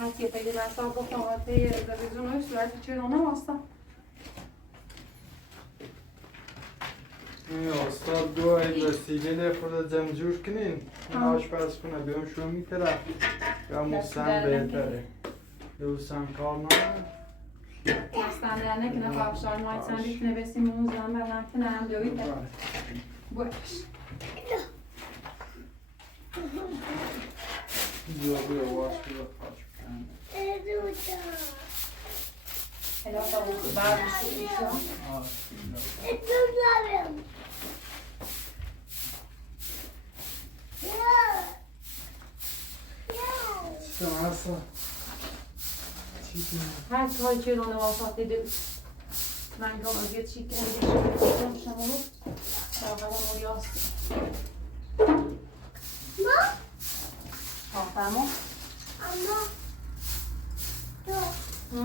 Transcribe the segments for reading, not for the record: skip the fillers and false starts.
حتی پیدا بسا بکنم حتی رزونوی صورتی چه دانه واسطه استاد دو رسیدین خود جمجور کنین این آشپز کنه بیام شو میتره یا موسم بهتره دوستم کار نمید مستم درنه که نفع افشار محسن ریخ نویسیم موزم برم که نرم دویده باش بیا واش بیا خواهش بکنم هلا تا بود برمشو ایشا چیزم هستا هر کاری که رو نوافات دیده من گام از یه چی کنم دیگه شما رو باقرم موری هست فرما اما تو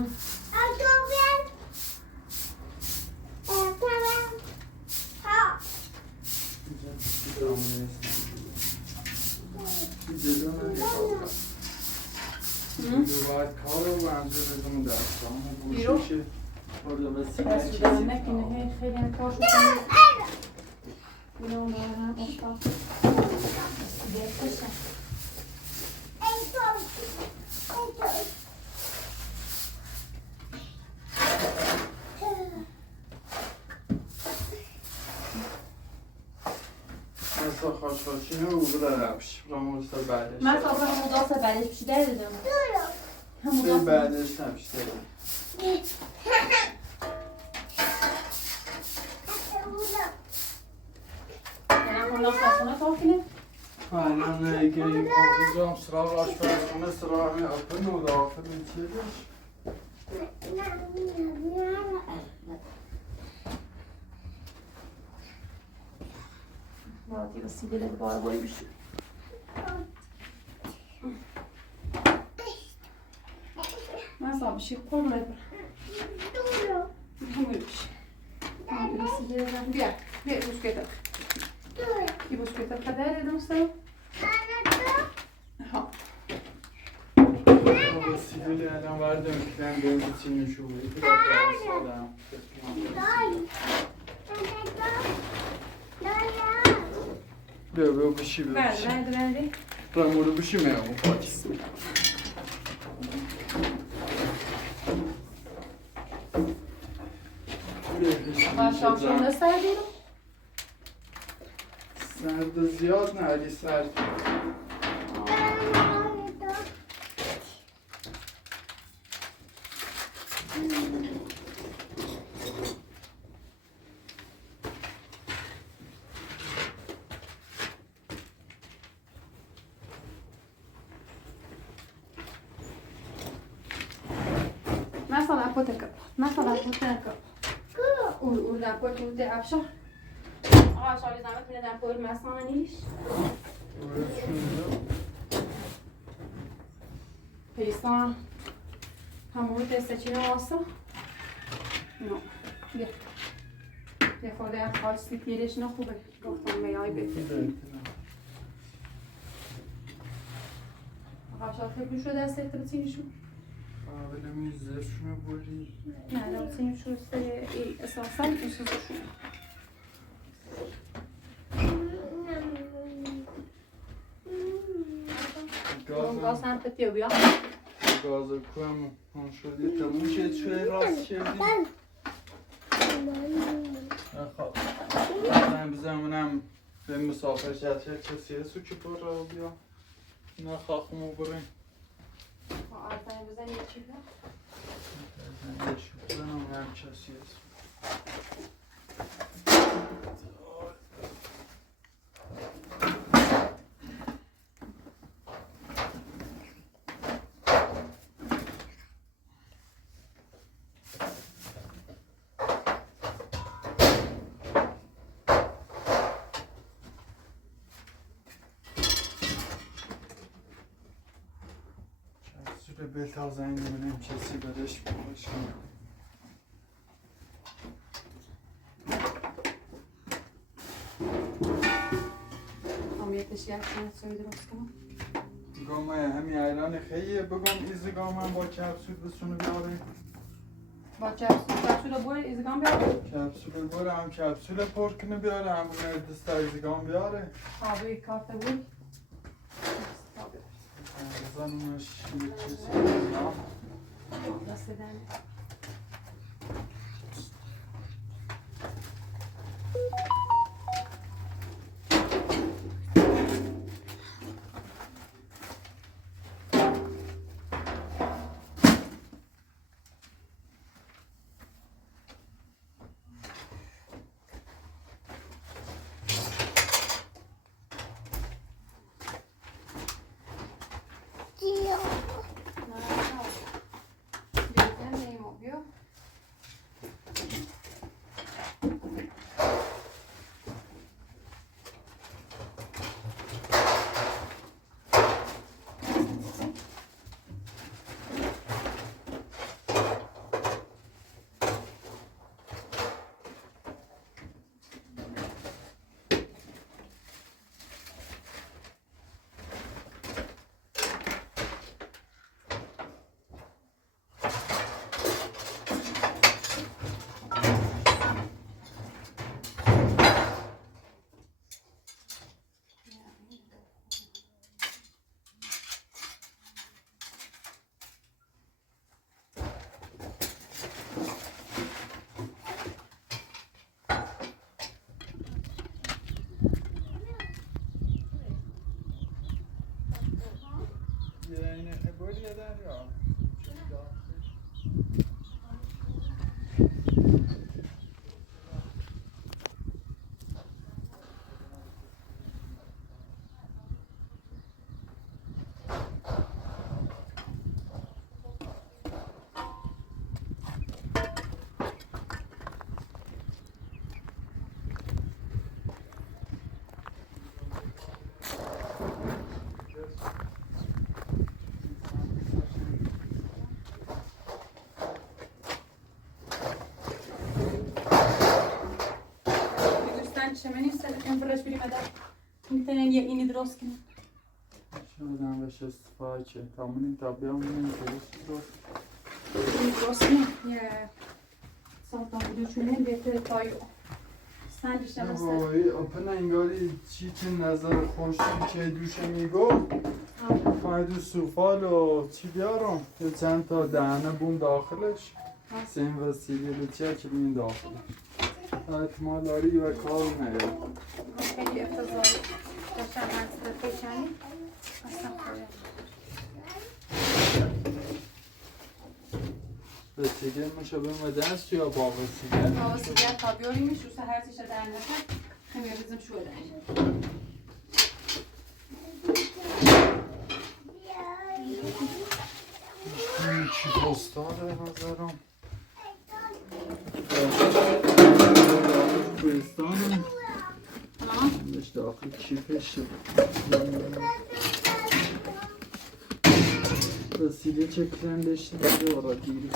باید کار رو منظور ازمون دستان بیرو دست رو نکنه خیلی هم کار شده اینو مارم اشتا دیگه خوشم مثلا خوشباشینه او برش رامون سر بعدش من صابر همون داسه بعدش پیشی در دیدم سر بعدش نمیشه یعنی همون لاسه کار کنه الان اگه این پاوزام سراغ آشپزخونه سراغ اپن و داخل چیزش باید یه وسیله لده بار بایی بشو من صاحب شیخ پر لده همون بشه باید یه وسیله لده بیا بیا بسکیتر یه بسکیتر قدر دوسته ها وسیله الان وردم کردن به چی نشوی که دادم بیا بشی بله رامورو بشی میام پاچی شامشون سردی رو؟ سرد زیاد نه علی سرد مثلا پوتنکا او در پوت بوده افشار آقا شاید زمت میره در پوت مثلا نیش پیستان همون تسته چی رو واسه نه یه خورده از خالصی پیرش نخوبه گفتم میای بهتر آقا شاید خیلی شده از سه تبتینشون قابل میزشونه بولی نه لازم شسته اساسا دوستشون گاز هم پتیو بیا گاز کوام اون شدی تموم شد شوی راست شدی خب من بزنم به مسافر شد کسی سو چی پر را بیا نه خاخمو بریم آرتای بزن یه چی بیا بزنم هم کسی هست به تازه این نمونم کسی برش باشم هم یه تشیه کنه سوی درست کنم گام همین ایران خیلی بگم ایزگام هم با کپسول بسونه بیاره با کپسول بور ایزگام بیاره؟ کپسول بور هم کپسول پر کنه بیاره همون دست ایزگام بیاره آبی کارت بود بزنیمش یه چیزی دست دنه شمنی سلکن برش بریم ادار میتونن یه اینی درست کنن شدم بهش استفاده چه تامونین تا بیامونین درست کنن یه سالتان بودو چونین بهتر تایو سنجش نمسته وای اپن انگاری چی که نظر خوشی که دوشه میگو فایدو سوفال و چی بیارم یه چند تا دهنه بون داخلش سیم وسیلی بچه که بین داخلش احتمال داری و کار نیاد خیلی افتضاحی داشتم از پیشنی اصلا خوبه بچگه مشابه دست یا با وسیله؟ با وسیله تا بیاریمش رو هر چیش در نشد همین ریزم شو در چی پستاره نظرم کوهستانه همش داخل کیفشه وسیله چکرن داشته بده برا دیری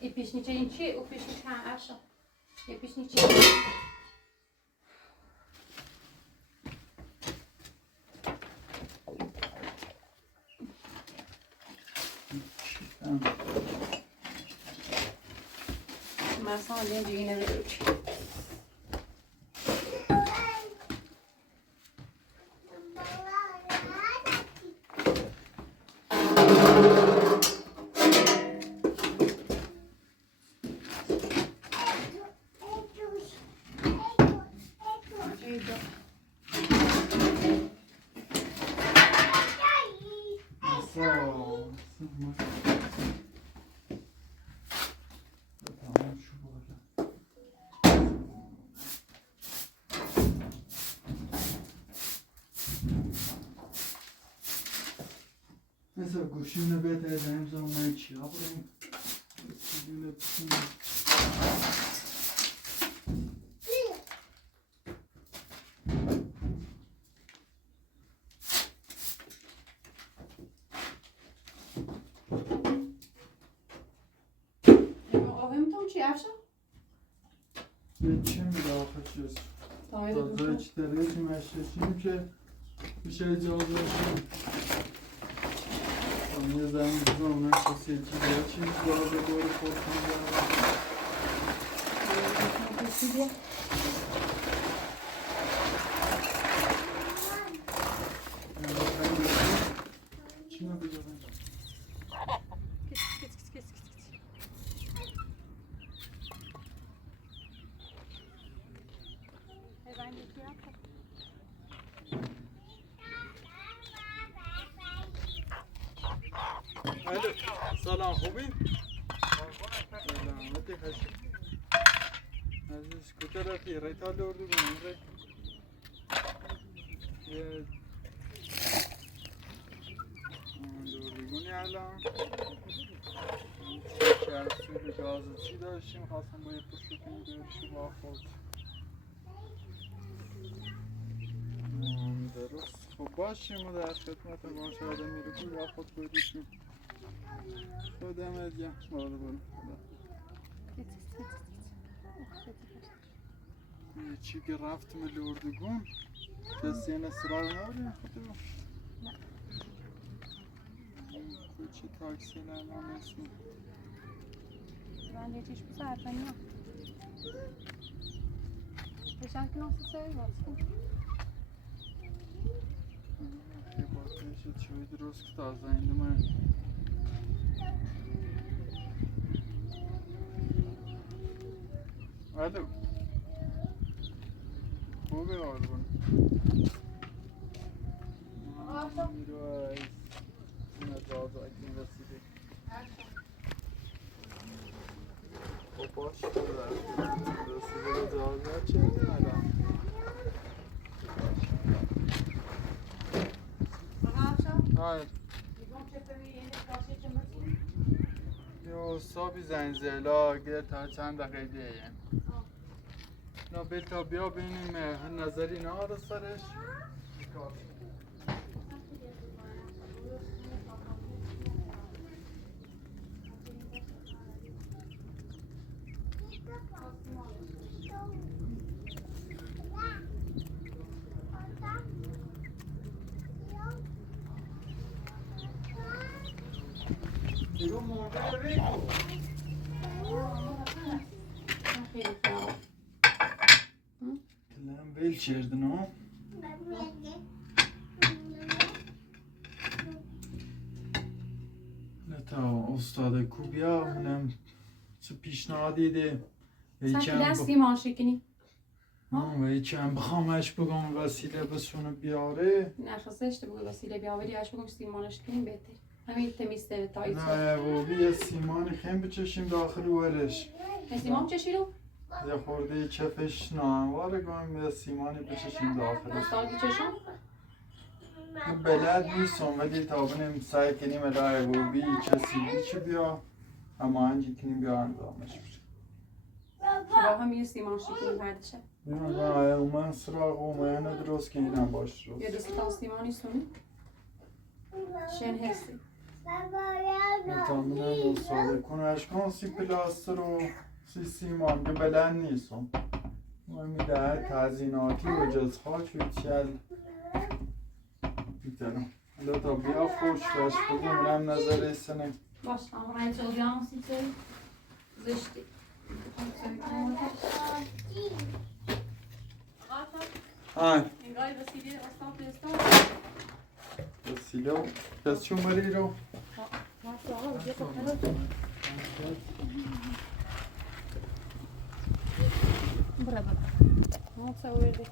I piśnicie im ci, u piśniczka Asza. I piśnicie. Mesela ne düğüne veriyor. مثلا گوشینو بده زمزمونه چی ها بریم گوشینو بسیم آقایمتون چی افشار؟ یه چی میده آخه چیز تازه چی داره چی مشتشیم که میشه اجازه باشیم یه زمین بزنم کسی چی داره چی اجازه داره خود کنم چی ما بگذارم الو سلام خوبی؟ سلامتی خوشی از اسکوتر رفتی ریتا لوردو بینم ری یه لوردگونی الان کپسول گاز چی داشتیم خواستم با یه پشتون برشو با خود درست خب باشیم و در خدمت باشه آدم میره کوی با خود بودیشیم خودم ادیم بارو برو یه چی که رفتم لوردگون کسی این سراغ نبودیم خودم کوچی تاکسی الان اسمی Ben de hiç bu zaten yok. Geçen gün nasıl seviyorsun? یه باتریش چوی درست که تازه اینده من الو خوبه آربون میرویز این ازازه اکنی رسیده خب باش رسیده ازازه چه این الان های یو صابی زنزلا گیر تا چند دقیقه دیگه نه بیتا بیا بینیم نظری اینا رو سرش دیگه مرده ریگو کلم ویل چردن ها تا استاد کوبیا منم چه پیشنهادی ده Sanki ders liman şeklini. و یکم بخوامش بگم وسیله بسونه بیاره نخواسته اشته بگو وسیله بیاوری هش بگم سیمانش کنیم بهتر همین تمیز تایید نه و یه سیمانی خیم بچشیم داخل ورش سیمان چشی رو؟ یه خورده کفش ناهمواره کنم یه سیمانی بچشیم داخلش مستان چشم؟ بلد نیستم ولی تا بنیم سعی کنیم الهی و بی کسی بیچه بیا اما انجی کنیم بیا انجامش بشه با هم یه سیمان شکلیم بردشه نه من سراغ و مهنه درست که اینم باش درست یه دستی تا سیمانی سونی؟ شن هستی تا منم ساده کنش کن سی پلاستر و سی سیمان که بلند نیستم من میده تزیناتی و جز خاک و چل میترم حالا تا بیا خوش بش بگو منم نظر سنه باش اما رنگ چلگیان سی چلی زشتی های انگاه وسیله استان پرستان وسیله کس چون بری رو برا ما تسويدي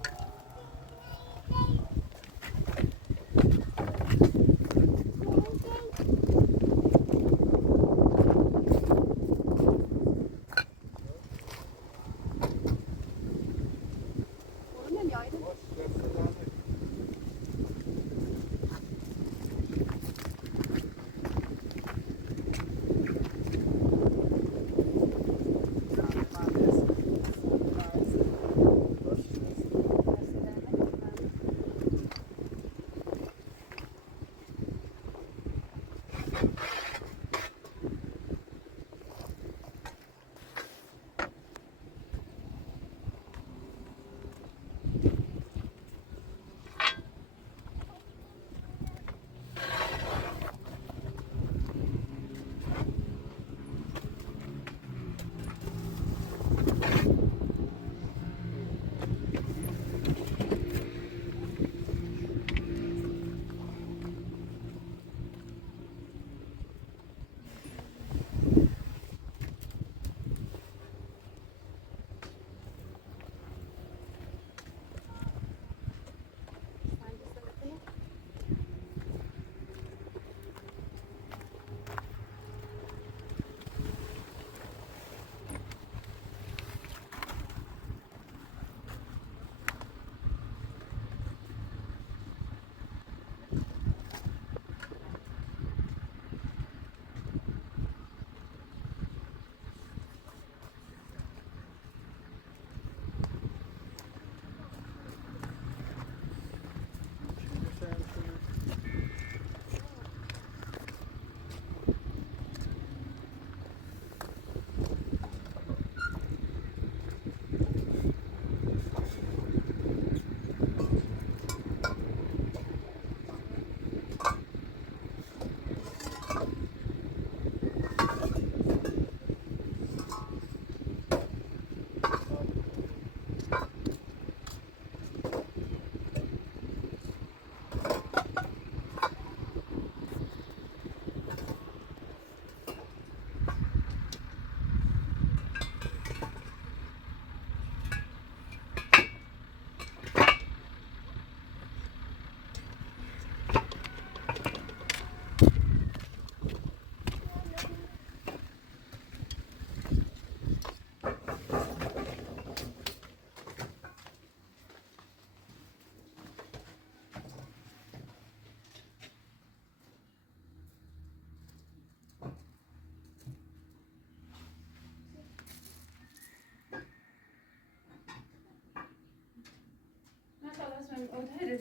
من آده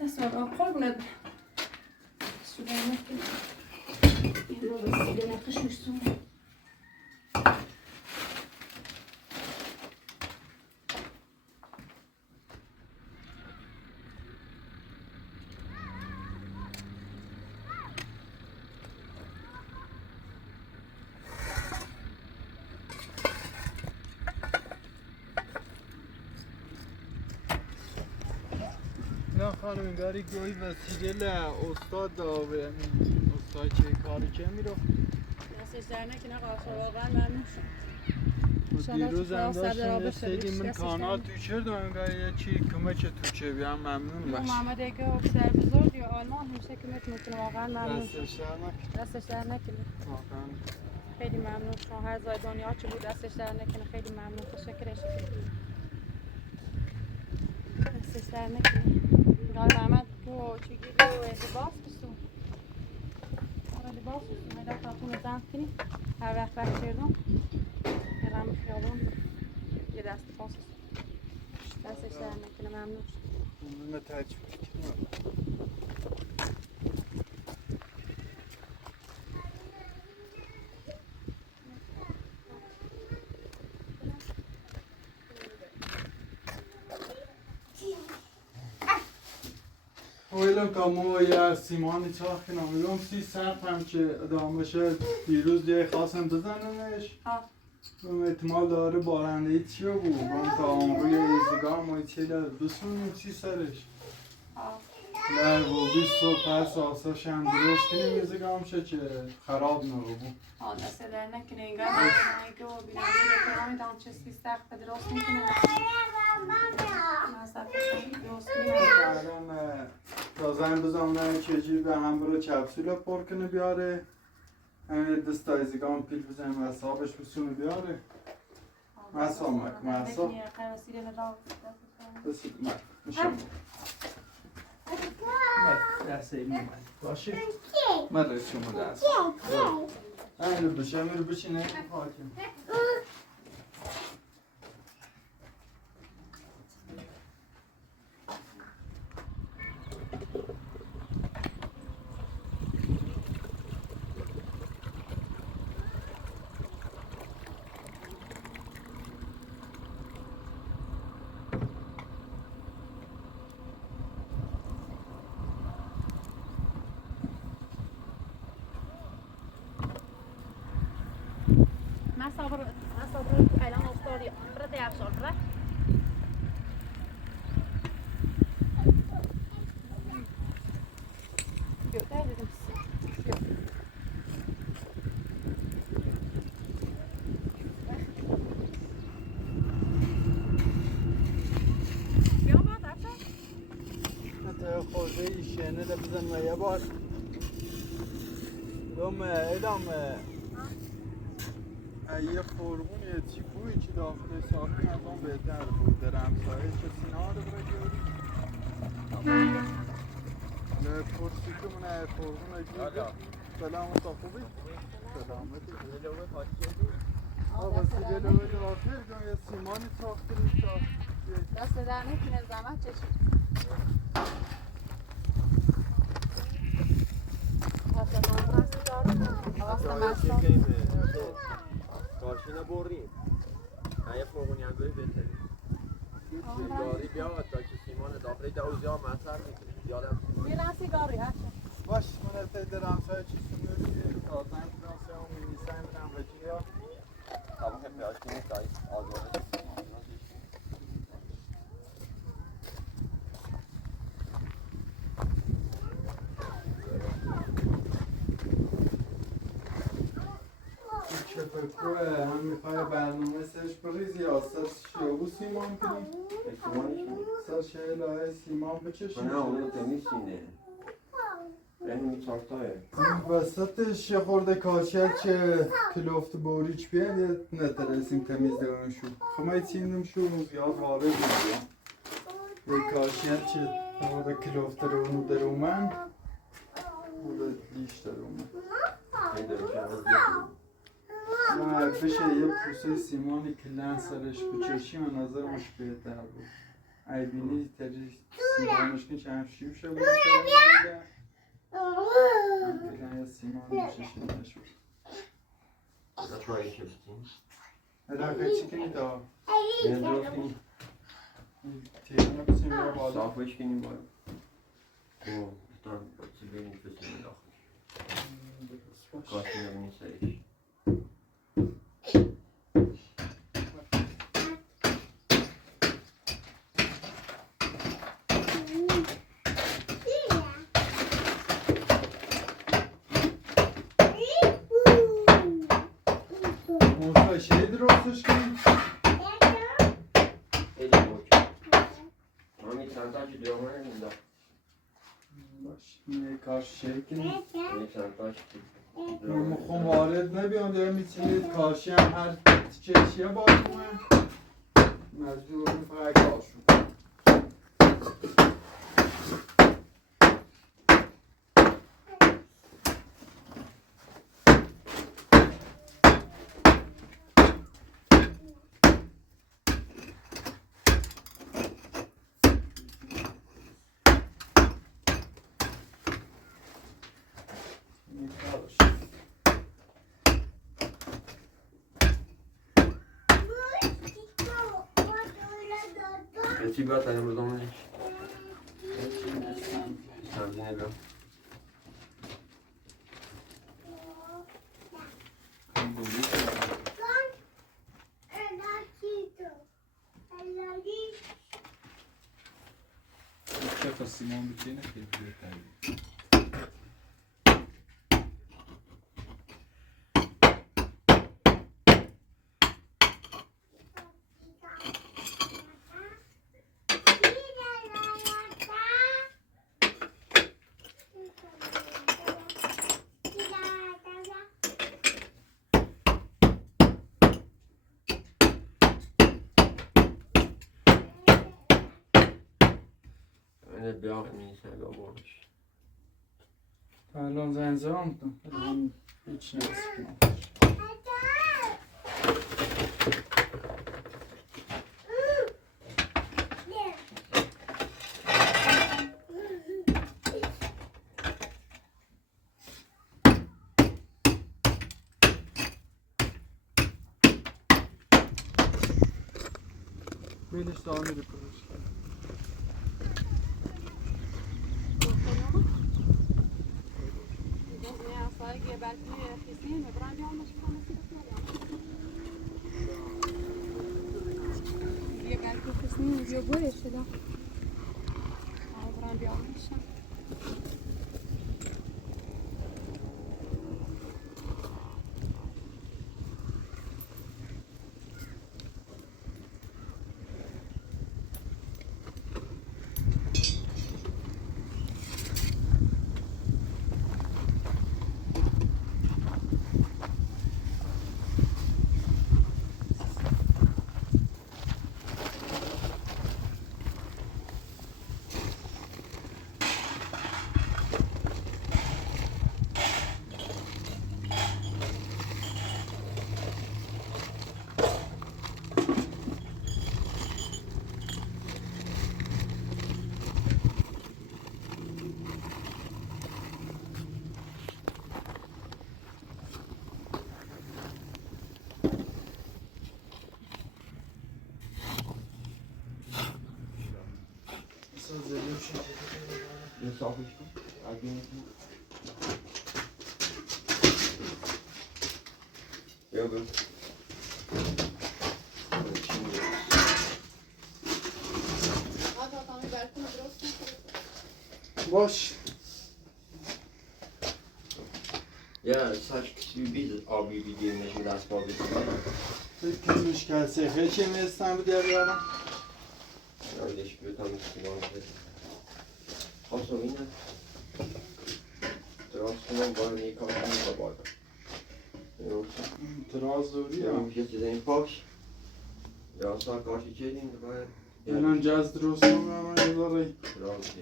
دست من قربونت شده نکن این رو بسیده نقش مشتون نه خانم گاری گوی وسیله استاد داوه استاد چه کاری که میرو دستش در نکنه قاطر واقعا ممنون شد دیروز هم داشتیم یه سیدی من کانال تو چردم یه چی کمه چه تو چه بیام ممنون باش محمد اگه افسر بزرگ یا آلمان همیشه کمک میکنه واقعا ممنون دستش در نکنه دستش در نکنه واقعا خیلی ممنون شما هر زای دنیا چه بود دستش در نکنه خیلی ممنون تشکرش دستش در نکنه قال محمد تو چی گیری و لباس بسو آره لباس بسو میده خاتون زن کنی هر وقت کردم رم خیابون یه دست پاس دستش در نکنه ممنون من تجربه کنم ویلم کامو یا سیمانی چاخ کنم ویلم سی سخت هم که ادامه شد دیروز یه خواستم بزنمش احتمال داره بارنده ای چیه بود من تا اون روی ایزگاه ما چه بسونیم چی سرش در بودی صبح پس آساش هم درست کنیم ایزگاه هم شد که خراب نبود دست در نکنه اینگاه که و بیننده رفرانی دام چه سی سخت درست میکنه تا زن بزنم چجوری به هم برو چپسول پر کنه بیاره همین دست ایزگاه پیل بزنیم و حسابش بسونه بیاره مسامک مسا بسید مک میشم دست این اومد باشه من رئیس شما دست همین رو بشه همین رو بشینه حاکم ما صبر الان افتادی برد افشار برد خورده ای شنه ده بزن و یه بار دوم الهام یه قربون یه چی کوی چی داخل ساخته از اون بهتر بود در همسایه چه سینا رو برگردی نه پرسی که منه قربون اجیده سلام تا خوبی؟ سلامتی وسیله لوید آخر جان یه سیمانی ساخته نیست دست در نکنه زحمت چشم کاشینا بریم یه فوقونی هم بریم بهترین سیگاری بیا تا که سیمان داخلی دوزی ها مطر میکنیم زیادم بیلن سیگاری هست باش من ارتای در همسایه چی سنوری تا زنگ کناسه هم میمیسن برم وجی ها طبقه پیاشتینی تایی آزاره چپکوه هم میخوای برنامه سرش بریزی یا سرش شیابو سیمان کنی؟ سرش الهه سیمان بچشی؟ نه اونو تمیسینه این چارتایه وسطش یه خورده کاشل که کلوفت بوریچ بیان یه نترسیم تمیز دوانشو خمه چیندم شو زیاد وارد میدیم یه کاشل که خورده کلوفت رو اونو در اومن خورده لیش در اومن بشه یه پوسه سیمانی کلن سرش بچشی و نظرمش بهتر بود ای بینی تری سیمانش که چند شیوشه بود میده بزن یه سیمان شیشنش بود That's why you should steam. علاقه چی کنی دا؟ Ben drofting. تیرانه بسیم یا بالا Safmış benim var. O, tam benim kısmını da. Kaçına beni sayış. موسا şey درستش کنی؟ Elim boş. Mami sen taşı diyorum elimde. باش یه کاش şey کنی Elim sen taşı. من میخوام وارد نبیام داره میتونید کاشی هم هر چیه باز کنم مجبورم فقط کاشو Eci bir atayım o zaman hiç. Sardine bir. چه سیمان بچینه که دیگه Öyle bir ağır neyse bir olmuş. الان زنزان هم هیچ نسکنم Beni tamir yapıyoruz. Video böyle şeyler. Avran bir almışım. Ne safmıştım? Yok yok. باش Ya saç küçüğü biz abi bir girme şimdi asfalt Kızmış gelse hiç yemezsen bu diğer yana. öyle hiçbir tam üstüne olmadı. Hasıl yine. Trabzon'dan bana niye kalktığını da vardı. Yoksa. Itiraz doğru ya. Bir şey sizin paş. Ya sağ karşı çeyriyim de bayağı. Yanan caz durursun ama yılları. Trabzon.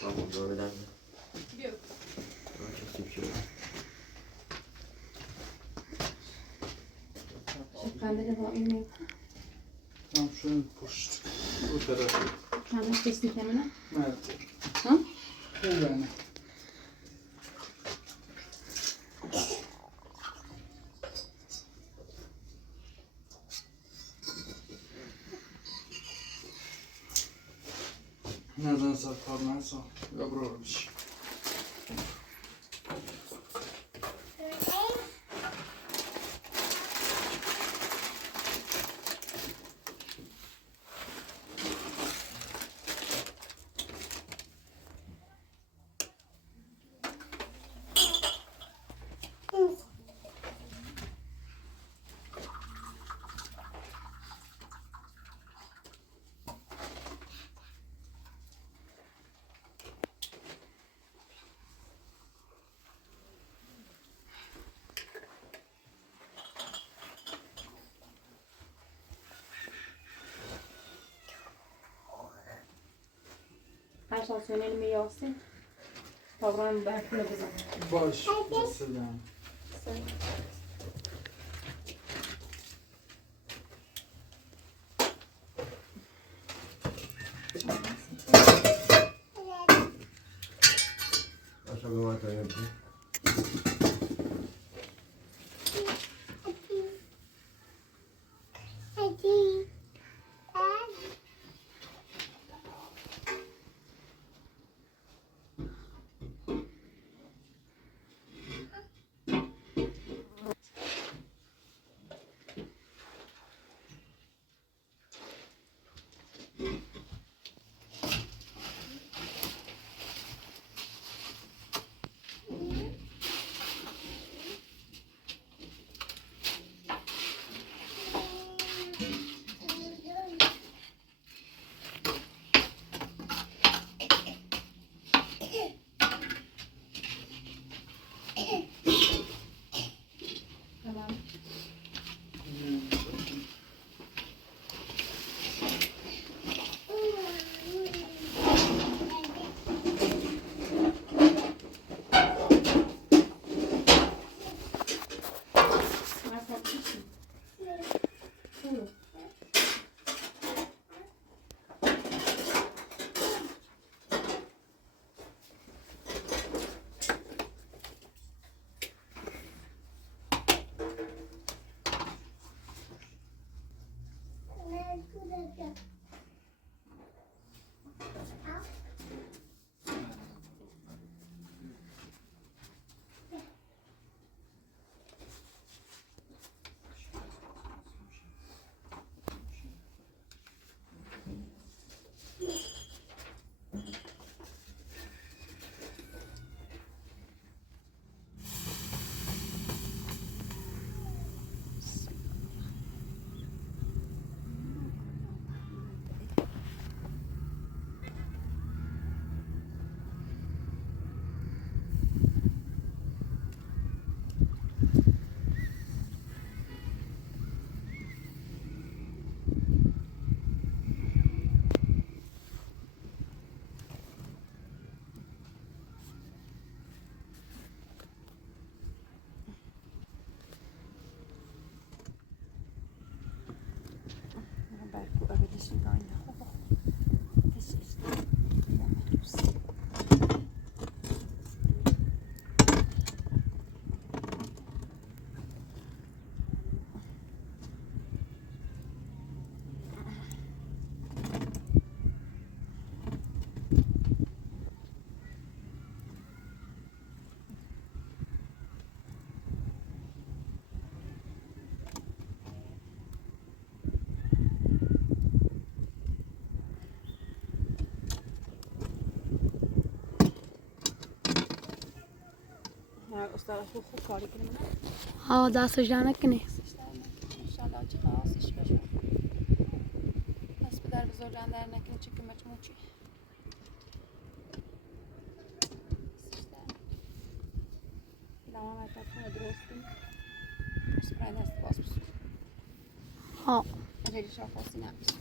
Tamam görmeden mi? Yok. Çok bir şey yok. Şu kandili falan bilmiyorum. همچون پشت او طرف همش کسی کنونه؟ نه ها؟ خوبه نزن سر کار نسا یا برو بشی اساسیون میاسی طبعا برفونه بزن باش بسیدم Aşağı bir marka yapayım. tamam. Belki öyle aynı. استاد خوب کاری کنیم. ها دستش در نکنی. انشالله چه خلاصش بشه. دست به در بزرگان در نکنی چه که مچموچی. لامه مطلب درستی. سپرای دست باز بسو. ها. خیلی شافاسی نمیشه.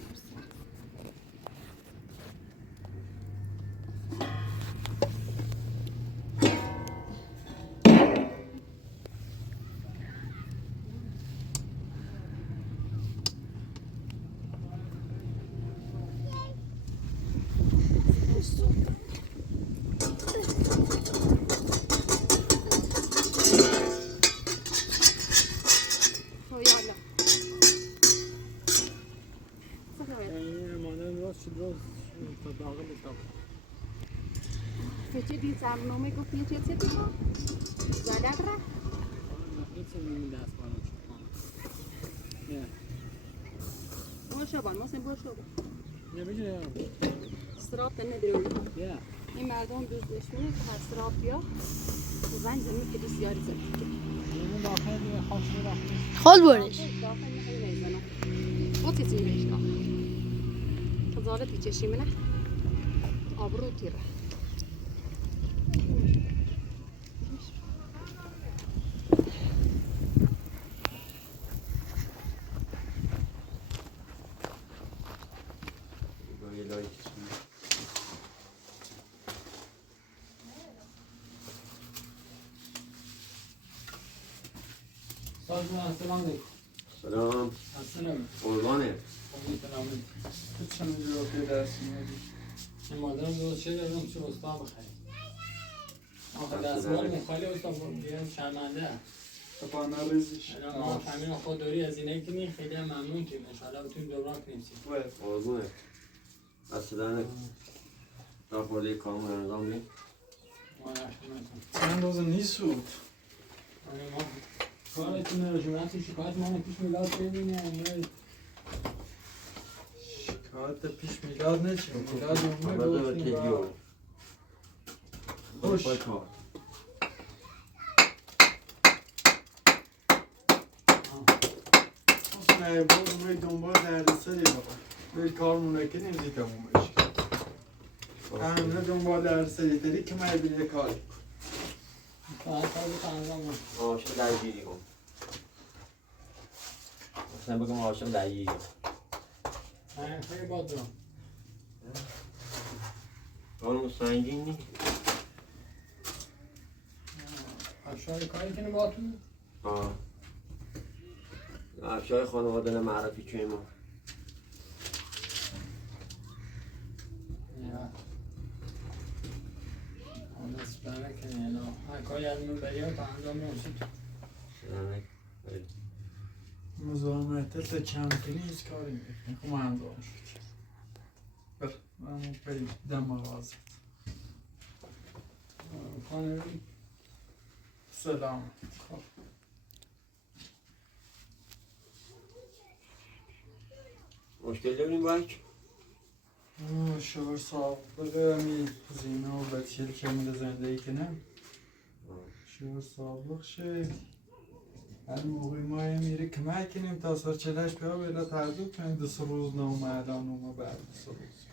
مادر راست شد راست تا داغل بستم فچه دید برنامه گفتی چه چه دیگه؟ زدت را؟ هیچ این دست بانم شد باشه بان محسن باشه بان نه بگیره استراب نداری یا این مردم دوستشونه که استراب بیا زنگ زمین که بسیاری زد این داخل دیگه خوش رو خود برش داخل میخوایی نیزنم خود کسی میشه خزالتی چشی منه آبرو تیره سلام علیکم سلام السلام قربانه تو چند جور که درس میدی؟ این مادرم درست شده دارم چه استاد بخریم آخه دستمال میخوالی استاد بیان شرمنده تپانه ریزیش ما فهمین خود داری از اینه کنی خیلی هم ممنون که انشاءالله بتونیم دوران کنیم قربونه اصلا نخورده کام انجام نیم چند روز نیسود کارتون رجوعاتی شکایت ما پیش میلاد ببینیم شکایت پیش میلاد نچیم میلاد همه گفتیم خوش نه باز روی دنبال دردسری بابا روی کارمونه کنیم زیدمون بشیم همه دنبال دردسری تری که من بینه کاری عاشق درگیری کن مثلا بگم عاشق درگیری خیلی باد رو اونو سنگین نی افشار کاری کنه با تو افشار خانواده معرفی که ما سپرنه کنه اینا کاری از من بریم تا انجام نمشید مزاحمت کم کنی هیچ کاری میکنی خب من انجام شد بر من بریم دم مغازت خانه سلام خب مشکل داریم باک؟ شور سابقه می زینه و بچیل که میده زندگی کنم شور سابق شه هر موقعی ما میری کمک کنیم تا سر چلش بیا بیلا تردو کنیم دو سه روز نومه الان نومه بعد دو سه روز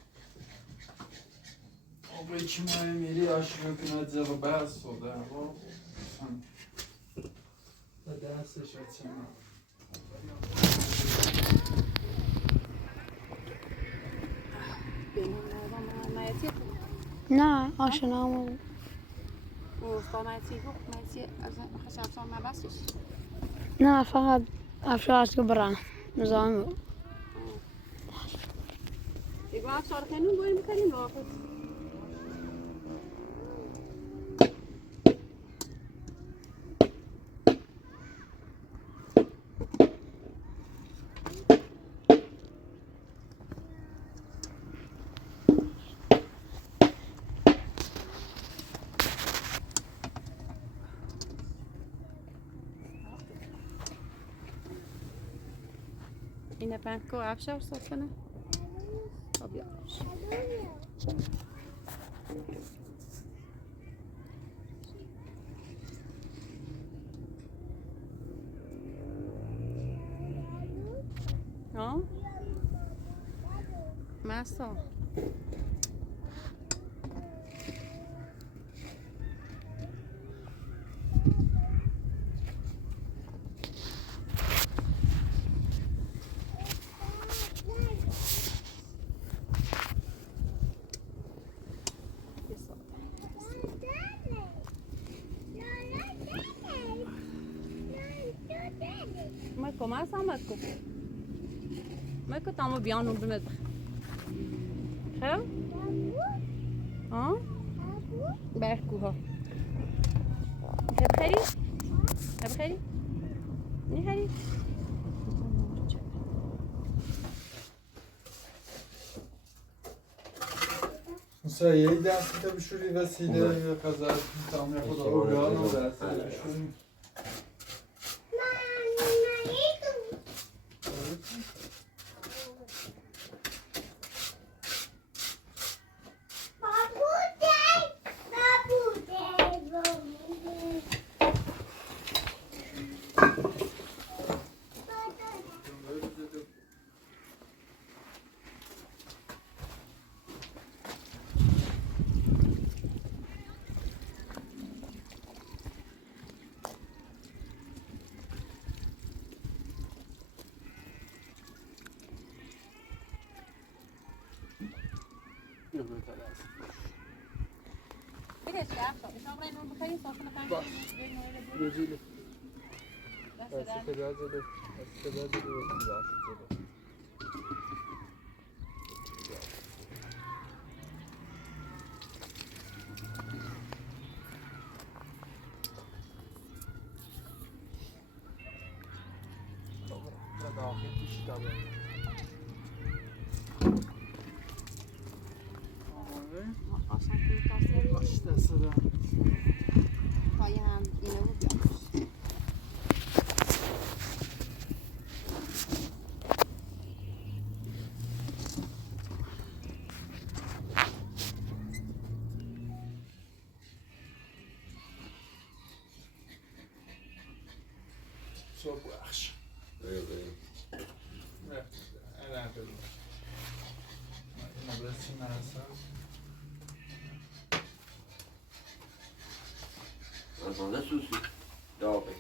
موقعی که ما میری آشگاه کنه جلو بحث شده و درسش شد چنه نه آشنا هم نه فقط افشار که برن نظام دیگه افشار خیلی باید میکنیم واقعا اینه پنکو افشار ساکنه خب بیارش ها مسا ماكو ماكو طعمه بيانو بالمذبح خير ها باركوها بخير بخير نهاري سایه دست بشوری وسیله قضا تمام خدا اولان و دست بشوری بده چی افشار شما برای نون بخری ساخن پنج باش. بجیلی دست دست در تبازده دست تبازده باش باش دست دارم پای هم اینه بود بیاموش صبح بخش نه بگو مدرسی نرسم Antonda sushi. Dobre.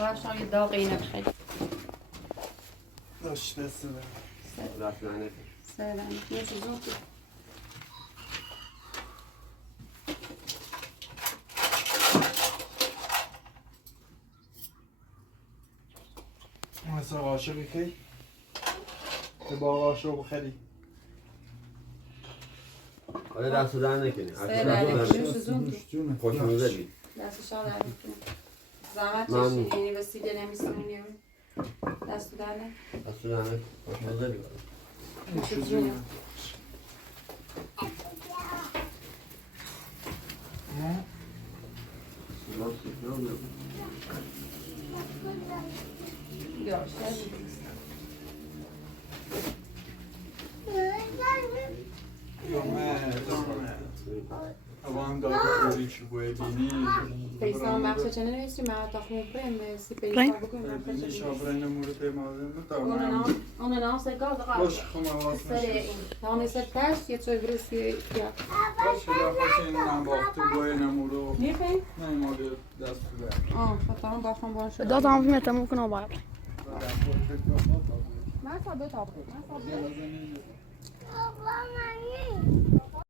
افشار یه داغ اینه بخری باش دست دارم Raflane. سرم یه چیز رو مثلا عاشقی کی؟ که با عاشق بخری آره دست در نکنی. خوش می‌بری. دست شما در میکنه زحمت من- چشید یعنی وسیله نمیسونی دست در نه دست در نکنی. خوش می‌بری. نه؟ یواش شدید Avevamo dato 12 buedini. پیسان بخش چنه نویسی من تا خون پریم سی Prem. پیسان بکنیم Bini şabrayla murte mazlum da اون ناس گاز Boş قاز kuma سر vasmış. این تانی سر ترس یه توی برسی یا Boş la fasin baktı boyuna muru. میخوایی؟ Ne malı dast ver. آه خطا هم باخم باشه داد هم فیلم تموم کنه و باید من سابه تابه من سابه Zaten